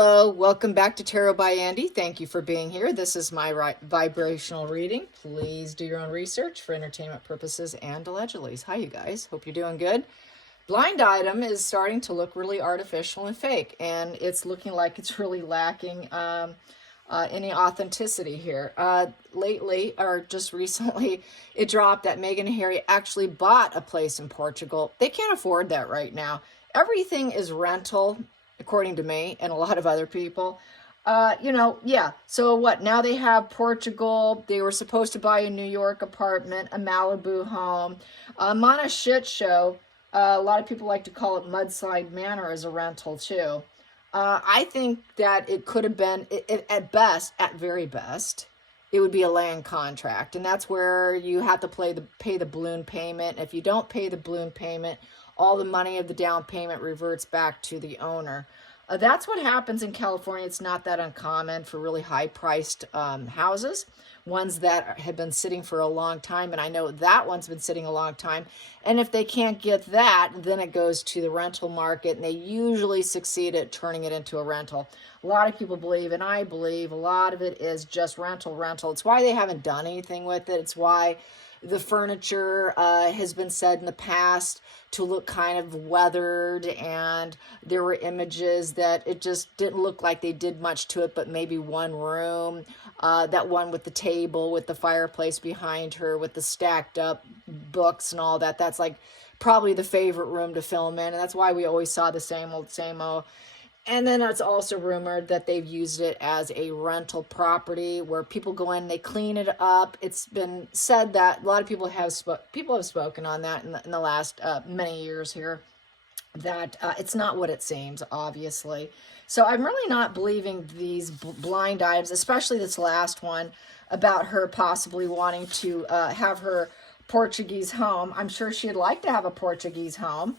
Hello, welcome back to Tarot by Andy. Thank you for being here. This is my vibrational reading. Please do your own research for entertainment purposes and allegedly. Hi, you guys. Hope you're doing good. Blind item is starting to look really artificial and fake, and it's looking like it's really lacking any authenticity here. Lately, or just recently, it dropped that Meghan and Harry actually bought a place in Portugal. They can't afford that right now. Everything is rental, according to me and a lot of other people. Yeah. So what? Now they have Portugal. They were supposed to buy a New York apartment, a Malibu home. I'm on a shit show. A lot of people like to call it Mudslide Manor as a rental too. I think that it could have been, at best, at very best, it would be a land contract. And that's where you have to pay the balloon payment. If you don't pay the balloon payment, all the money of the down payment reverts back to the owner. That's what happens in California. It's not that uncommon for really high-priced houses, ones that have been sitting for a long time, and I know that one's been sitting a long time. And if they can't get that, then it goes to the rental market, and they usually succeed at turning it into a rental. A lot of people believe, and I believe, a lot of it is just rental. It's why they haven't done anything with it. It's why the furniture has been said in the past to look kind of weathered, and there were images that it just didn't look like they did much to it, but maybe one room, that one with the table, with the fireplace behind her, with the stacked up books and all that. That's like probably the favorite room to film in, and that's why we always saw the same old. And then it's also rumored that they've used it as a rental property where people go in, they clean it up. It's been said that a lot of people have spoken on that in the last many years here, that it's not what it seems, obviously. So I'm really not believing these blind items, especially this last one about her possibly wanting to have her Portuguese home. I'm sure she'd like to have a Portuguese home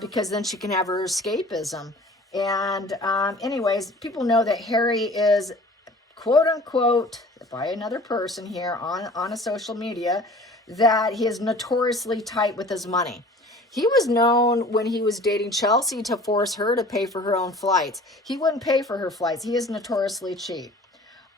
because then she can have her escapism. And anyways, people know that Harry is, quote unquote, by another person here on a social media, that he is notoriously tight with his money. He was known when he was dating Chelsea to force her to pay for her own flights. He wouldn't pay for her flights. He is notoriously cheap.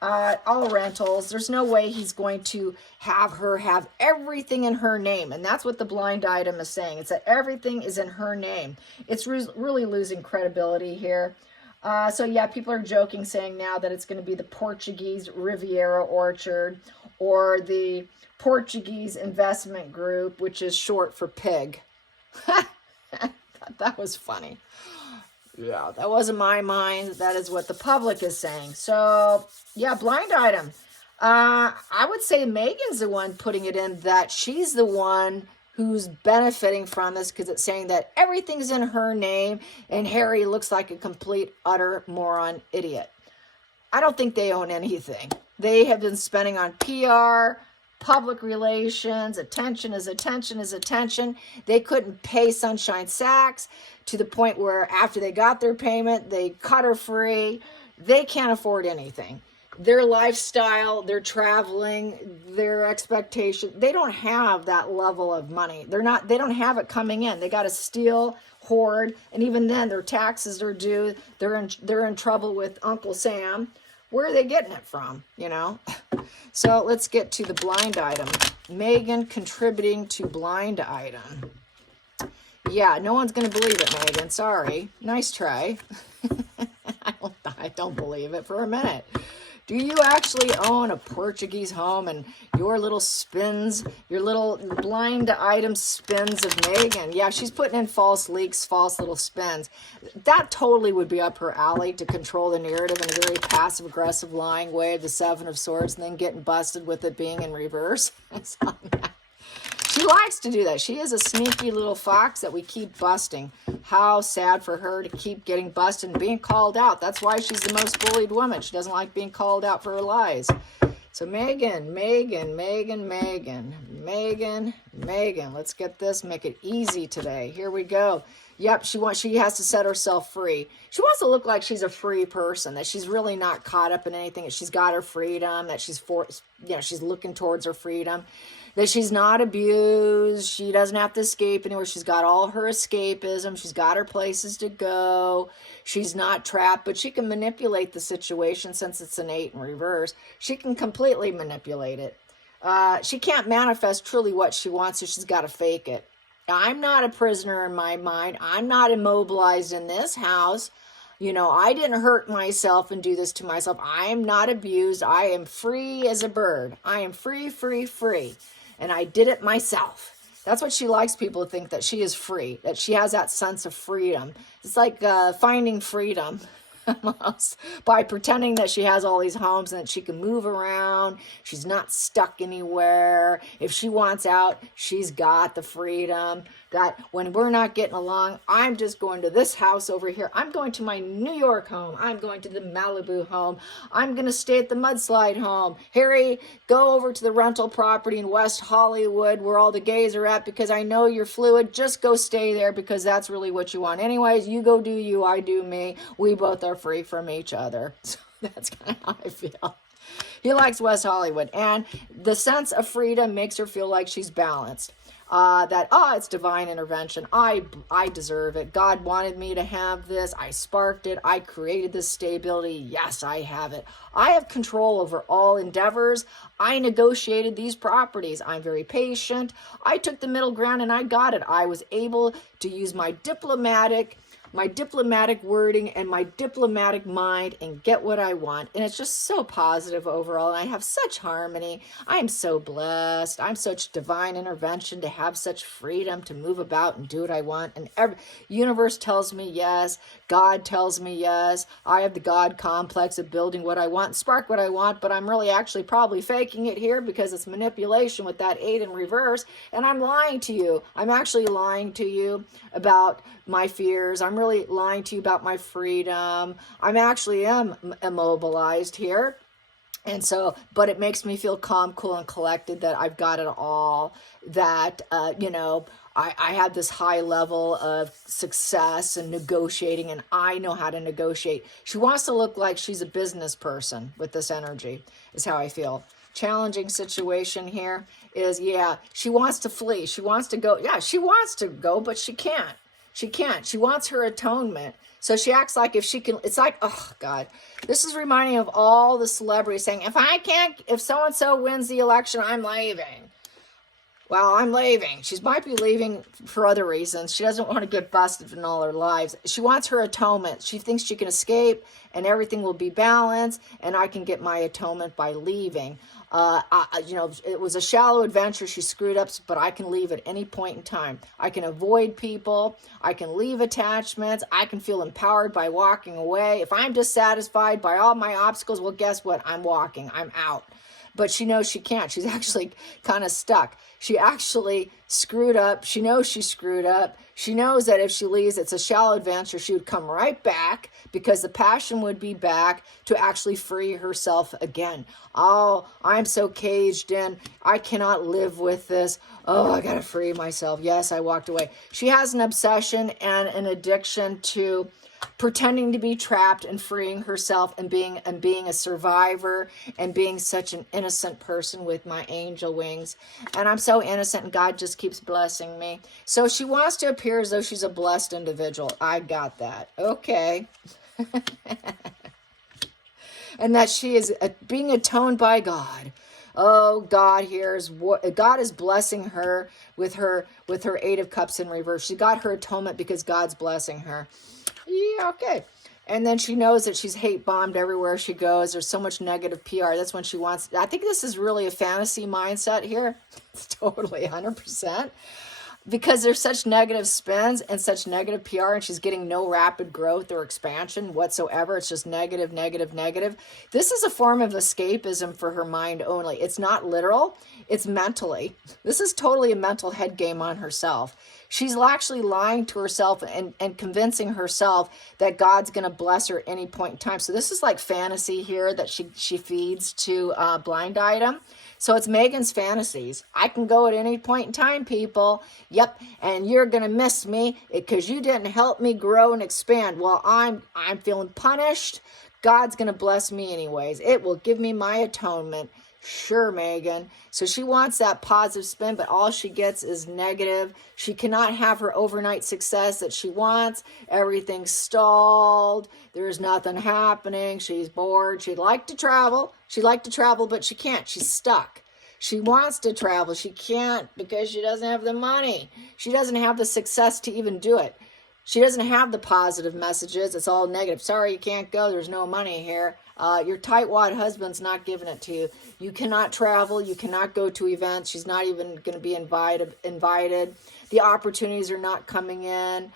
All rentals. There's no way he's going to have her have everything in her name. And that's what the blind item is saying. It's that everything is in her name. It's really losing credibility here. So yeah, people are joking, saying now that it's going to be the Portuguese Riviera Orchard or the Portuguese Investment Group, which is short for PIG. That was funny. Yeah, that wasn't my mind. That is what the public is saying. So, yeah, blind item. I would say Meghan's the one putting it in, that she's the one who's benefiting from this because it's saying that everything's in her name and Harry looks like a complete, utter moron idiot. I don't think they own anything. They have been spending on PR, public relations, attention is attention. They couldn't pay Sunshine Sachs to the point where after they got their payment, they cut her free. They can't afford anything. Their lifestyle, their traveling, their expectation, they don't have that level of money. They don't have it coming in. They got to steal, hoard, and even then their taxes are due. They're in trouble with Uncle Sam. Where are they getting it from, So let's get to the blind item. Meghan contributing to blind item. Yeah, no one's going to believe it, Meghan. Sorry. Nice try. I don't believe it for a minute. Do you actually own a Portuguese home, and your little spins, your little blind item spins of Meghan? Yeah, she's putting in false leaks, false little spins. That totally would be up her alley, to control the narrative in a very passive-aggressive, lying way, the Seven of Swords, and then getting busted with it being in reverse. She likes to do that. She is a sneaky little fox that we keep busting. How sad for her to keep getting busted and being called out. That's why she's the most bullied woman. She doesn't like being called out for her lies. So Meghan. Meghan, let's get this, make it easy today. Here we go. Yep, she has to set herself free. She wants to look like she's a free person, that she's really not caught up in anything, that she's got her freedom, that she's she's looking towards her freedom, that she's not abused, she doesn't have to escape anywhere. She's got all her escapism, she's got her places to go, she's not trapped, but she can manipulate the situation. Since it's an 8 in reverse, she can completely manipulate it. She can't manifest truly what she wants, so she's got to fake it. I'm not a prisoner in my mind. I'm not immobilized in this house. You know, I didn't hurt myself and do this to myself. I am not abused. I am free as a bird. I am free, free, free. And I did it myself. That's what she likes people to think, that she is free, that she has that sense of freedom. It's like finding freedom. By pretending that she has all these homes and that she can move around. She's not stuck anywhere. If she wants out, she's got the freedom. That when we're not getting along, I'm just going to this house over here. I'm going to my New York home. I'm going to the Malibu home. I'm going to stay at the mudslide home. Harry, go over to the rental property in West Hollywood where all the gays are at, because I know you're fluid. Just go stay there because that's really what you want. Anyways, you go do you, I do me. We both are free from each other. So that's kind of how I feel. He likes West Hollywood, and the sense of freedom makes her feel like she's balanced. It's divine intervention. I deserve it. God wanted me to have this. I sparked it. I created this stability. Yes, I have it. I have control over all endeavors. I negotiated these properties. I'm very patient. I took the middle ground and I got it. I was able to use my diplomatic wording and my diplomatic mind and get what I want. And it's just so positive overall. And I have such harmony. I am so blessed. I'm such divine intervention to have such freedom to move about and do what I want. And every universe tells me yes. God tells me yes. I have the God complex of building what I want, spark what I want, but I'm really actually probably faking it here because it's manipulation with that 8 in reverse. And I'm lying to you. I'm actually lying to you about my fears. I'm really lying to you about my freedom. I'm actually immobilized here. And so, but it makes me feel calm, cool, and collected that I've got it all, that, I have this high level of success and negotiating, and I know how to negotiate. She wants to look like she's a business person with this energy, is how I feel. Challenging situation here is, she wants to flee. She wants to go. Yeah, she wants to go, but she can't. She can't. She wants her atonement. So she acts like if she can, it's like, oh God, this is reminding of all the celebrities saying, if so-and-so wins the election, I'm leaving. Well, I'm leaving. She might be leaving for other reasons. She doesn't want to get busted in all her lives. She wants her atonement. She thinks she can escape and everything will be balanced and I can get my atonement by leaving. It was a shallow adventure. She screwed up, but I can leave at any point in time. I can avoid people. I can leave attachments. I can feel empowered by walking away. If I'm dissatisfied by all my obstacles, well, guess what? I'm walking. I'm out. But she knows she can't. She's actually kind of stuck. She actually screwed up. She knows she screwed up. She knows that if she leaves, it's a shallow adventure. She would come right back because the passion would be back to actually free herself again. Oh, I'm so caged in. I cannot live with this. Oh, I got to free myself. Yes, I walked away. She has an obsession and an addiction to pretending to be trapped and freeing herself and being a survivor and being such an innocent person with my angel wings. And I'm so innocent and God just keeps blessing me. So she wants to appear as though she's a blessed individual. I got that. Okay. And that she is being atoned by God. Oh, God God is blessing her with her 8 of Cups in reverse. She got her atonement because God's blessing her. Yeah, okay. And then she knows that she's hate bombed everywhere she goes. There's so much negative PR. That's when she wants. I think this is really a fantasy mindset here. It's totally 100%. Because there's such negative spins and such negative PR, and she's getting no rapid growth or expansion whatsoever. It's just negative, negative, negative. This is a form of escapism for her mind only. It's not literal. It's mentally. This is totally a mental head game on herself. She's actually lying to herself and convincing herself that God's going to bless her at any point in time. So this is like fantasy here that she feeds to Blind Item. So it's Meghan's fantasies. I can go at any point in time, people. Yep, and you're gonna miss me because you didn't help me grow and expand. Well, I'm feeling punished. God's gonna bless me anyways. It will give me my atonement. Sure, Meghan. So she wants that positive spin, but all she gets is negative. She cannot have her overnight success that she wants. Everything's stalled. There's nothing happening. She's bored. She'd like to travel. But she can't. She's stuck. She wants to travel. She can't because she doesn't have the money. She doesn't have the success to even do it. She doesn't have the positive messages. It's all negative. Sorry, you can't go. There's no money here. Your tightwad husband's not giving it to you. You cannot travel. You cannot go to events. She's not even going to be invited. The opportunities are not coming in.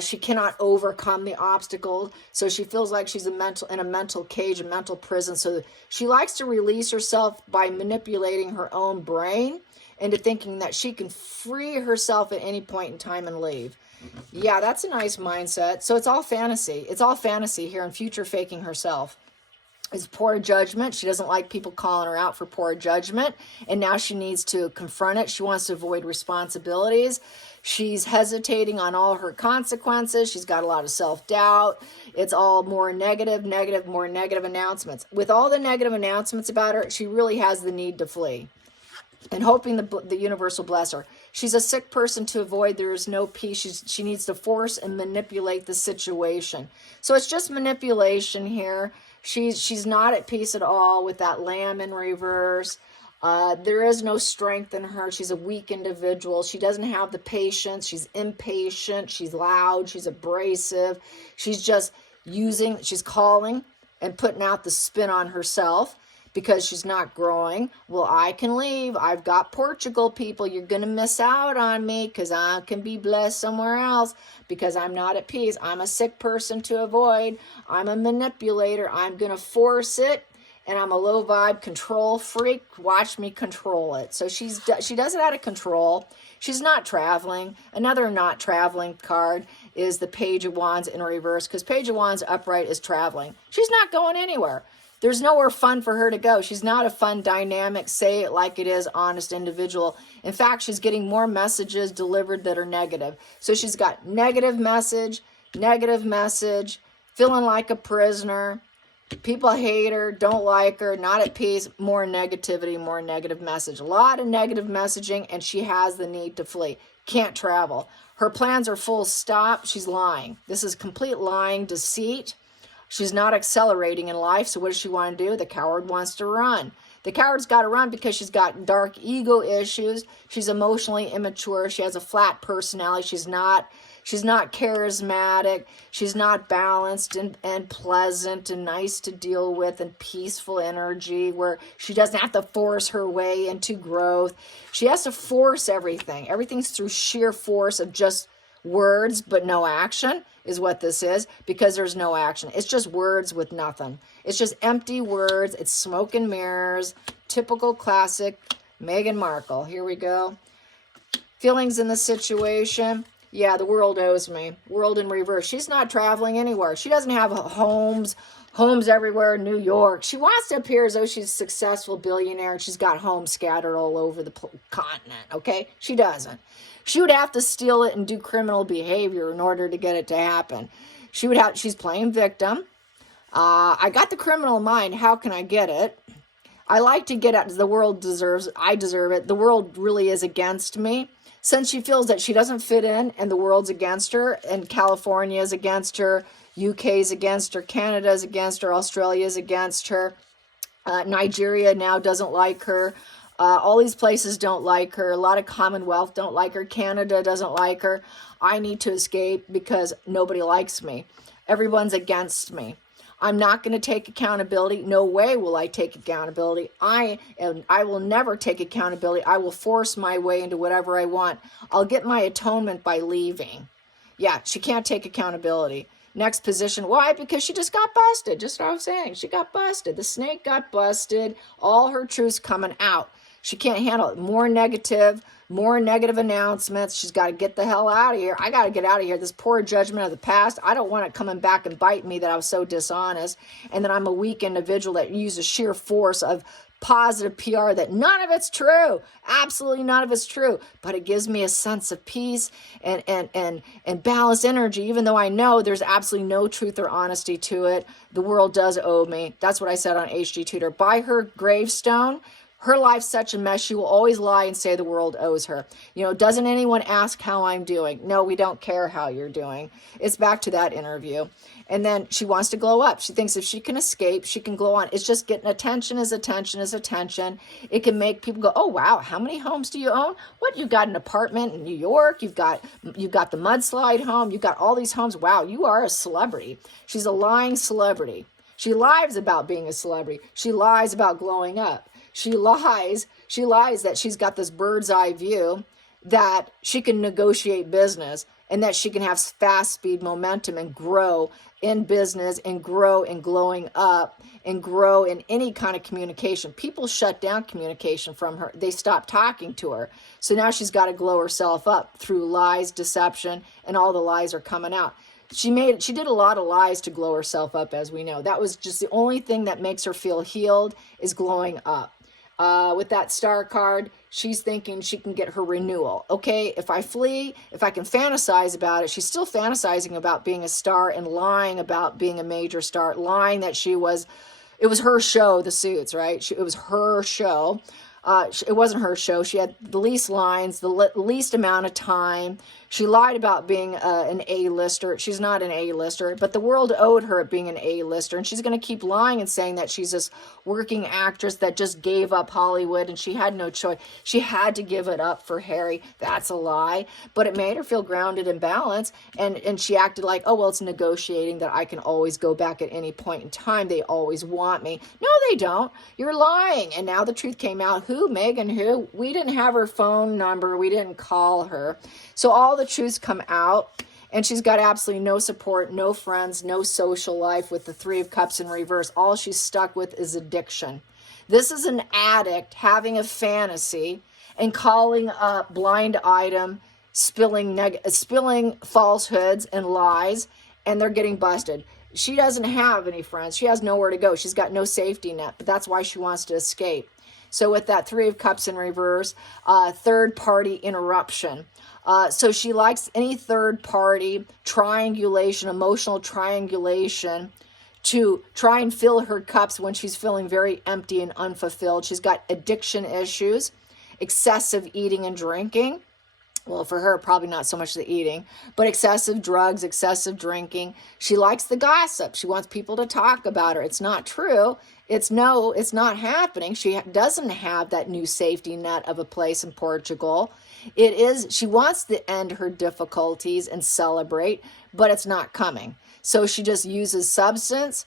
She cannot overcome the obstacles. So she feels like she's in a mental cage, a mental prison. So she likes to release herself by manipulating her own brain into thinking that she can free herself at any point in time and leave. Yeah, that's a nice mindset. So it's all fantasy. It's all fantasy here and future faking herself. It's poor judgment. She doesn't like people calling her out for poor judgment. And now she needs to confront it. She wants to avoid responsibilities. She's hesitating on all her consequences. She's got a lot of self-doubt. It's all more negative, more negative announcements. With all the negative announcements about her, she really has the need to flee. And hoping the universe will bless her. She's a sick person to avoid. There is no peace. She needs to force and manipulate the situation. So it's just manipulation here. She's not at peace at all with that Lamb in reverse. There is no strength in her. She's a weak individual. She doesn't have the patience. She's impatient. She's loud. She's abrasive. She's just she's calling and putting out the spin on herself because she's not growing. Well, I can leave. I've got Portugal, people. You're going to miss out on me because I can be blessed somewhere else because I'm not at peace. I'm a sick person to avoid. I'm a manipulator. I'm going to force it. And I'm a low vibe control freak. Watch me control it. So she does it out of control. She's not traveling. Another not traveling card is the Page of Wands in reverse because Page of Wands upright is traveling. She's not going anywhere. There's nowhere fun for her to go. She's not a fun, dynamic, say it like it is, honest individual. In fact, she's getting more messages delivered that are negative. So she's got negative message, feeling like a prisoner. People hate her, don't like her, not at peace, more negativity, more negative message. A lot of negative messaging, and she has the need to flee. Can't travel. Her plans are full stop. She's lying. This is complete lying, deceit. She's not accelerating in life, so what does she want to do? The coward wants to run. The coward's got to run because she's got dark ego issues. She's emotionally immature. She has a flat personality. She's not charismatic. She's not balanced and pleasant and nice to deal with and peaceful energy where she doesn't have to force her way into growth. She has to force everything. Everything's through sheer force of just words but no action is what this is because there's no action. It's just words with nothing. It's just empty words. It's smoke and mirrors. Typical classic Meghan Markle. Here we go. Feelings in the situation. Yeah, the world owes me. World in reverse. She's not traveling anywhere. She doesn't have homes everywhere in New York. She wants to appear as though she's a successful billionaire and she's got homes scattered all over the continent, okay? She doesn't. She would have to steal it and do criminal behavior in order to get it to happen. She's playing victim. I got the criminal mind. How can I get it? I like to get it. The world deserves it. I deserve it. The world really is against me. Since she feels that she doesn't fit in and the world's against her and California is against her, UK's against her, Canada's against her, Australia's against her, Nigeria now doesn't like her. All these places don't like her. A lot of Commonwealth don't like her. Canada doesn't like her. I need to escape because nobody likes me. Everyone's against me. I'm not going to take accountability. No way will I take accountability. I will never take accountability. I will force my way into whatever I want. I'll get my atonement by leaving. Yeah, she can't take accountability. Next position. Why? Because she just got busted. Just what I was saying. She got busted. The snake got busted. All her truths coming out. She can't handle it. More negative, more negative announcements. She's got to get the hell out of here. I got to get out of here. This poor judgment of the past. I don't want it coming back and bite me that I was so dishonest and that I'm a weak individual that uses sheer force of positive PR that none of it's true. Absolutely none of it's true. But it gives me a sense of peace and balanced energy, even though I know there's absolutely no truth or honesty to it. The world does owe me. That's what I said on HG Tutor. By her gravestone, her life's such a mess, she will always lie and say the world owes her. You know, doesn't anyone ask how I'm doing? No, we don't care how you're doing. It's back to that interview. And then she wants to glow up. She thinks if she can escape, she can glow on. It's just getting attention is attention is attention. It can make people go, oh, wow, how many homes do you own? What, you've got an apartment in New York. You've got the mudslide home. You've got all these homes. Wow, you are a celebrity. She's a lying celebrity. She lies about being a celebrity. She lies about glowing up. She lies that she's got this bird's eye view that she can negotiate business and that she can have fast speed momentum and grow in business and grow in glowing up and grow in any kind of communication. People shut down communication from her. They stop talking to her. So now she's got to glow herself up through lies, deception, and all the lies are coming out. She did a lot of lies to glow herself up, as we know. That was just the only thing that makes her feel healed is glowing up. With that star card, she's thinking she can get her renewal. Okay, if I flee, if I can fantasize about it, she's still fantasizing about being a star and lying about being a major star, lying that it was her show, The Suits, right? It was her show. It wasn't her show. She had the least lines, the least amount of time. She lied about being an A-lister. She's not an A-lister, but the world owed her being an A-lister, and she's going to keep lying and saying that she's this working actress that just gave up Hollywood, and she had no choice. She had to give it up for Harry. That's a lie, but it made her feel grounded and balanced, and she acted like, oh, well, it's negotiating that I can always go back at any point in time. They always want me. No, they don't. You're lying, and now the truth came out. Who? Meghan who? We didn't have her phone number. We didn't call her. So all the truths come out, and she's got absolutely no support, no friends, no social life with the Three of Cups in reverse. All she's stuck with is addiction. This is an addict having a fantasy and calling up blind item, spilling falsehoods and lies, and they're getting busted. She doesn't have any friends. She has nowhere to go. She's got no safety net, but that's why she wants to escape. So with that Three of Cups in reverse, third-party interruption. So she likes any third-party triangulation, emotional triangulation, to try and fill her cups when she's feeling very empty and unfulfilled. She's got addiction issues, excessive eating and drinking. Well, for her, probably not so much the eating, but excessive drugs, excessive drinking. She likes the gossip. She wants people to talk about her. It's not true. It's not happening. She doesn't have that new safety net of a place in Portugal. She wants to end her difficulties and celebrate, but it's not coming. So she just uses substance.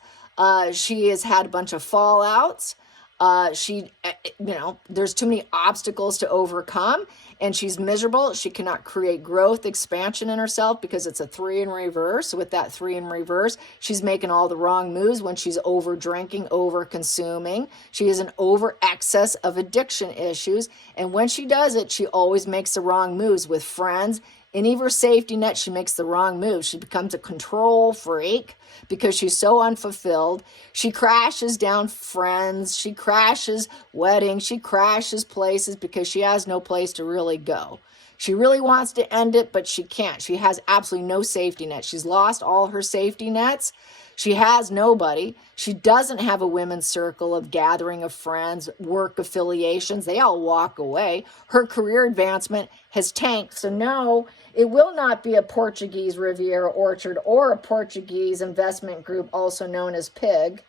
She has had a bunch of fallouts. There's too many obstacles to overcome, and she's miserable. She cannot create growth, expansion in herself because it's a 3 in reverse. With that 3 in reverse, she's making all the wrong moves when she's over drinking, over consuming. She is an over excess of addiction issues, and when she does it, she always makes the wrong moves with friends. Any of her safety net, she makes the wrong move. She becomes a control freak because she's so unfulfilled. She crashes down friends. She crashes weddings. She crashes places because she has no place to really go. She really wants to end it, but she can't. She has absolutely no safety net. She's lost all her safety nets. She has nobody. She doesn't have a women's circle of gathering of friends, work affiliations. They all walk away. Her career advancement has tanked. So no, it will not be a Portuguese Riviera Orchard or a Portuguese investment group, also known as PIG,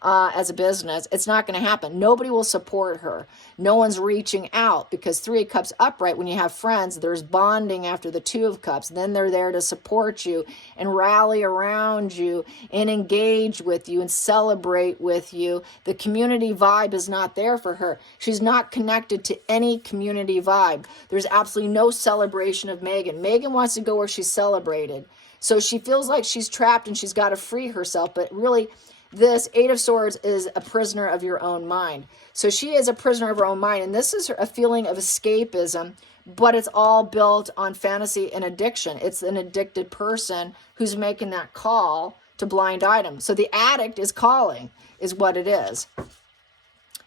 as a business. It's not going to happen. Nobody will support her. No one's reaching out because 3 of Cups upright, when you have friends, there's bonding after the 2 of Cups. Then they're there to support you and rally around you and engage with you and celebrate with you. The community vibe is not there for her. She's not connected to any community vibe. There's absolutely no celebration of Meghan. Meghan wants to go where she's celebrated. So she feels like she's trapped and she's got to free herself, but really, this 8 of Swords is a prisoner of your own mind. So she is a prisoner of her own mind. And this is a feeling of escapism but it's all built on fantasy and addiction. It's an addicted person who's making that call to blind item. So the addict is calling, is what it is.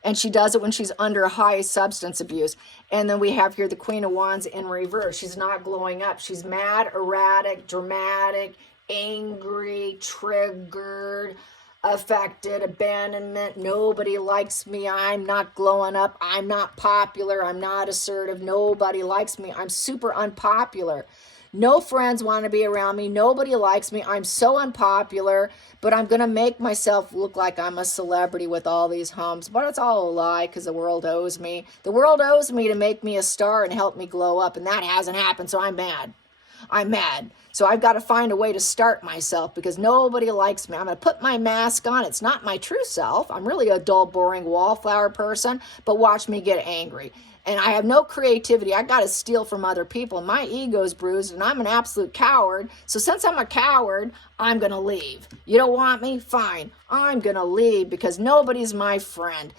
And she does it when she's under high substance abuse. And then we have here the Queen of Wands in reverse. She's not glowing up. She's mad, erratic, dramatic, angry, triggered, affected, abandonment. Nobody likes me. I'm not glowing up. I'm not popular. I'm not assertive. Nobody likes me. I'm super unpopular. No friends want to be around me. Nobody likes me. I'm so unpopular, but I'm going to make myself look like I'm a celebrity with all these homes. But it's all a lie because the world owes me. The world owes me to make me a star and help me glow up, and that hasn't happened, so I'm mad. I'm mad. So I've got to find a way to start myself because nobody likes me. I'm going to put my mask on. It's not my true self. I'm really a dull, boring wallflower person, but watch me get angry. And I have no creativity. I got to steal from other people. My ego's bruised and I'm an absolute coward. So since I'm a coward, I'm going to leave. You don't want me? Fine. I'm going to leave because nobody's my friend.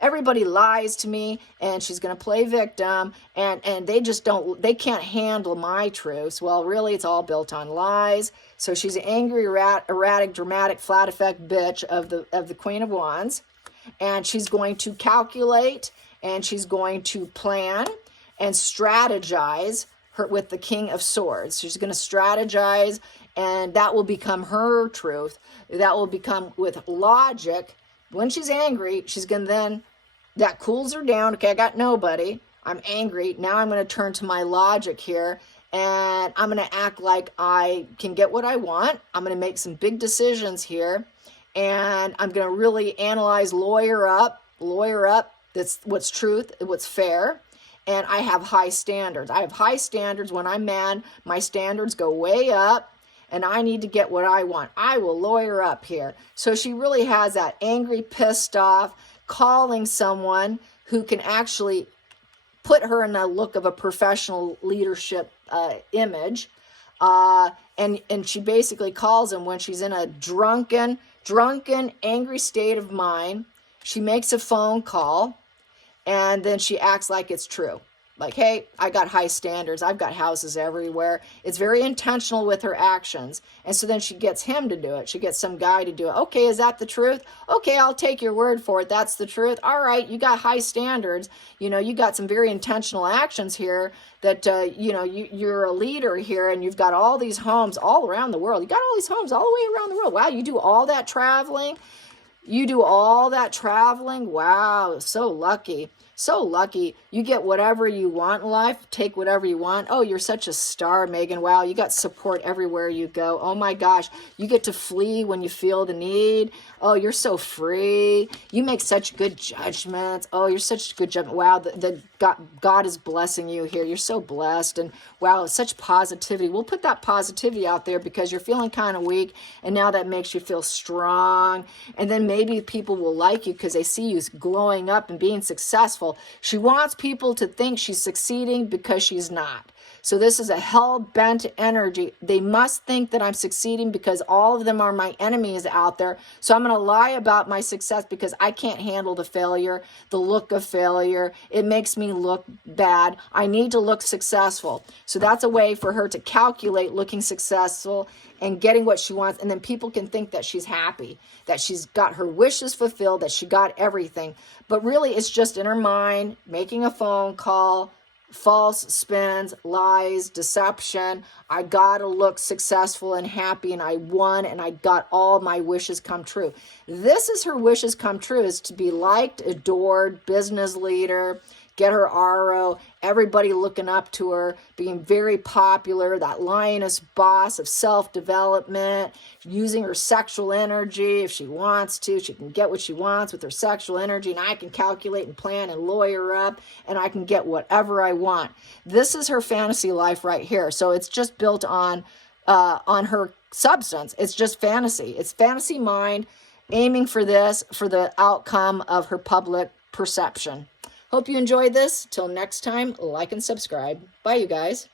Everybody lies to me, and she's going to play victim, and they just they can't handle my truths. Well, really, it's all built on lies. So she's an angry, erratic, dramatic, flat effect bitch of the Queen of Wands, and she's going to calculate, and she's going to plan and strategize with the King of Swords. She's going to strategize, and that will become her truth. That will become with logic. When she's angry, she's going to then, that cools her down. Okay, I got nobody. I'm angry. Now I'm going to turn to my logic here, and I'm going to act like I can get what I want. I'm going to make some big decisions here, and I'm going to really analyze, lawyer up. That's what's truth, what's fair. And I have high standards. I have high standards. When I'm mad, my standards go way up, and I need to get what I want. I will lawyer up here. So she really has that angry, pissed off, calling someone who can actually put her in the look of a professional leadership image. And she basically calls him when she's in a drunken, angry state of mind. She makes a phone call, and then she acts like it's true. Like, hey, I got high standards. I've got houses everywhere. It's very intentional with her actions. And so then she gets him to do it. She gets some guy to do it. Okay, is that the truth? Okay, I'll take your word for it. That's the truth. All right, you got high standards. You know, you got some very intentional actions here that, you're a leader here, and you've got all these homes all around the world. You got all these homes all the way around the world. Wow, you do all that traveling? Wow, so lucky. So lucky. You get whatever you want in life. Take whatever you want. Oh, you're such a star, Meghan. Wow, you got support everywhere you go. Oh my gosh. You get to flee when you feel the need. Oh, you're so free. You make such good judgments. Oh, you're such good judgment. Wow, God is blessing you here. You're so blessed. And wow, such positivity. We'll put that positivity out there because you're feeling kind of weak, and now that makes you feel strong. And then maybe people will like you because they see you glowing up and being successful. She wants people to think she's succeeding because she's not. So this is a hell-bent energy. They must think that I'm succeeding because all of them are my enemies out there. So I'm going to lie about my success because I can't handle the failure, the look of failure. It makes me look bad. I need to look successful. So that's a way for her to calculate looking successful and getting what she wants. And then people can think that she's happy, that she's got her wishes fulfilled, that she got everything. But really, it's just in her mind, making a phone call, false spins, lies, deception. I gotta look successful and happy, and I won, and I got all my wishes come true. This is her wishes come true, is to be liked, adored, business leader, get her RO, everybody looking up to her, being very popular, that lioness boss of self-development, using her sexual energy. If she wants to, she can get what she wants with her sexual energy, and I can calculate and plan and lawyer up, and I can get whatever I want. This is her fantasy life right here. So it's just built on her substance. It's just fantasy. It's fantasy mind aiming for this, for the outcome of her public perception. Hope you enjoyed this. Till next time, like and subscribe. Bye, you guys.